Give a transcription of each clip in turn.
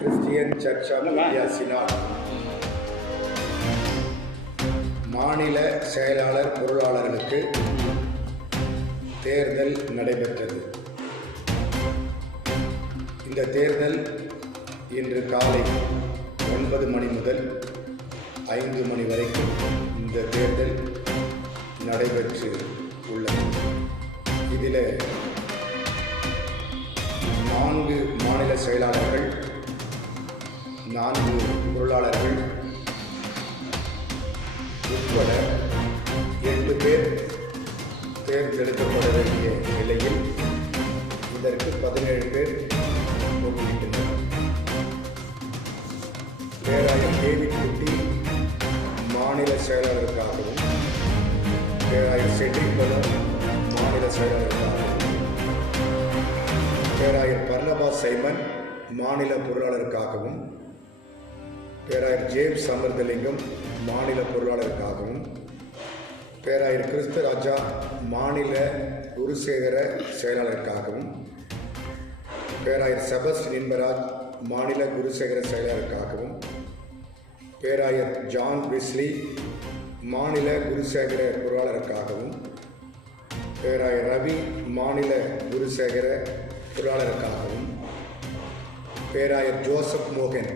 Christian Church of India Synod மாநில செயலாளர் பொருளாளர்களுக்கு தேர்தல் நடைபெற்றது. இந்த தேர்தல் இன்று காலை 9 மணி முதல் 5 மணி வரைக்கும் இந்த தேர்தல் நடைபெற்று உள்ளது. இதில் 4 மாநில செயலாளர்கள், 4 பொருளாளர்கள் உட்பட 8 பேர் தேர்ந்தெடுக்கப்பட வேண்டிய நிலையில் இதற்கு 17 பேர் போட்டியிட்டனர். பேராயர் டேவிட் குட்டி மாநில செயலாளருக்காகவும், பேராயர் செட்டிப்பலம் மாநில செயலாளருக்காகவும், பேராயர் பர்னபாஸ் சைமன் மாநில பொருளாளருக்காகவும், பேராயர் ஜேம்ஸ் அமிர்தலிங்கம் மாநில பொருளாளருக்காகவும், பேராயர் கிறிஸ்தராஜா மாநில குருசேகர செயலாளருக்காகவும், பேராயர் செபஸ்டின் இன்பராஜ் மாநில குருசேகர செயலாளருக்காகவும், பேராயர் ஜான் விஸ்லி மாநில குருசேகர பொருளாளருக்காகவும், பேராயர் ரவி மாநில குருசேகர பொருளாளருக்காகவும், பேராயர் ஜோசப் மோகன்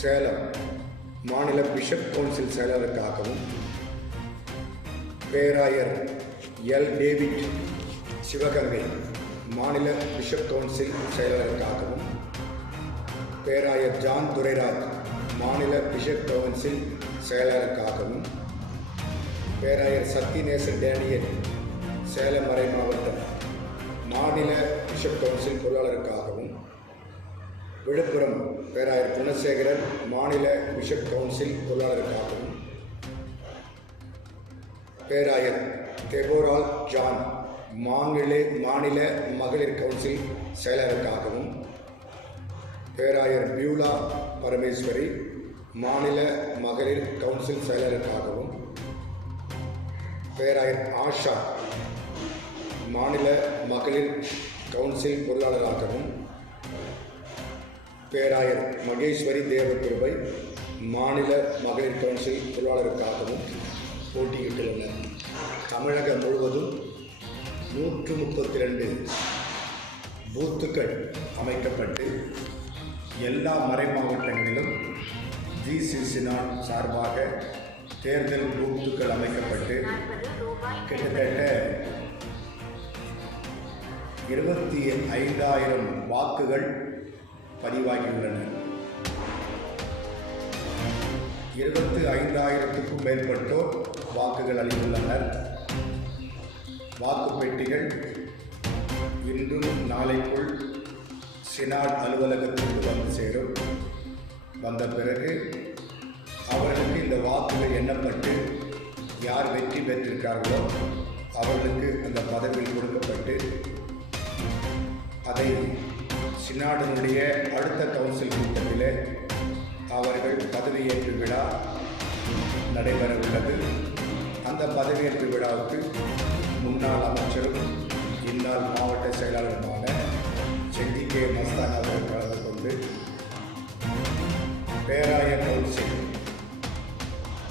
சேலம் மாநில பிஷப் கவுன்சில் செயலாளருக்காகவும், பேராயர் எல் டேவிட் சிவகங்கை மாநில பிஷப் கவுன்சில் செயலாளருக்காகவும், பேராயர் ஜான் துரைராஜ் மாநில பிஷப் கவுன்சில் செயலாளருக்காகவும், பேராயர் சத்தியநேசன் டேனியல் சேலம் மறை மாவட்டம் மாநில பிஷப் கவுன்சில் பொருளாளருக்காகவும், விழுப்புரம் பேராயர் குணசேகரன் மாநில பிஷப் கவுன்சில் பொருளாளருக்காகவும், பேராயர் தெபோரால் ஜான் மாநில மகளிர் கவுன்சில் செயலாளருக்காகவும், பேராயர் பியூலா பரமேஸ்வரி மாநில மகளிர் கவுன்சில் செயலாளருக்காகவும், பேராயர் ஆஷா மாநில மகளிர் கவுன்சில் பொருளாளராகவும், பேராயர் மகேஸ்வரி தேவகிருபை மாநில மகளிர் கவுன்சில் பொருளாளருக்காகவும் போட்டியிட்டுள்ளனர். தமிழகம் முழுவதும் 132 பூத்துக்கள் அமைக்கப்பட்டு எல்லா மறை மாவட்டங்களிலும் ஜிசிசினால் சார்பாக தேர்தல் பூத்துக்கள் அமைக்கப்பட்டு கிட்டத்தட்ட 25,000 வாக்குகள் பதிவாகியுள்ளன. 25,000க்கும் மேற்பட்டோர் வாக்குகள் அளித்துள்ளனர். வாக்குப் பெட்டிகள் இன்றும் நாளைக்குள் சினாட் அலுவலகத்திற்கு வந்து சேரும். வந்த பிறகு அவர்களுக்கு இந்த வாக்குகள் எண்ணப்பட்டு யார் வெற்றி பெற்றிருக்கார்களோ அவர்களுக்கு அந்த பதவி கொடுக்கப்பட்டு அதை சினாடினுடைய அடுத்த கவுன்சில் கூட்டத்தில் அவர்கள் பதவியேற்பு விழா நடைபெற உள்ளது. அந்த பதவியேற்பு விழாவுக்கு முன்னாள் அமைச்சரும் இந்நாள் மாவட்ட செயலாளருமான செட்டி கே மஸ்தான் அவர்கள் கலந்து கொண்டு பேராயர் கவுன்சில்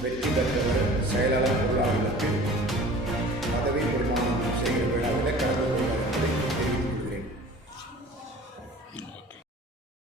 வெற்றி பெற்றவர் செயலாளர் பொருளாளர்களுக்கு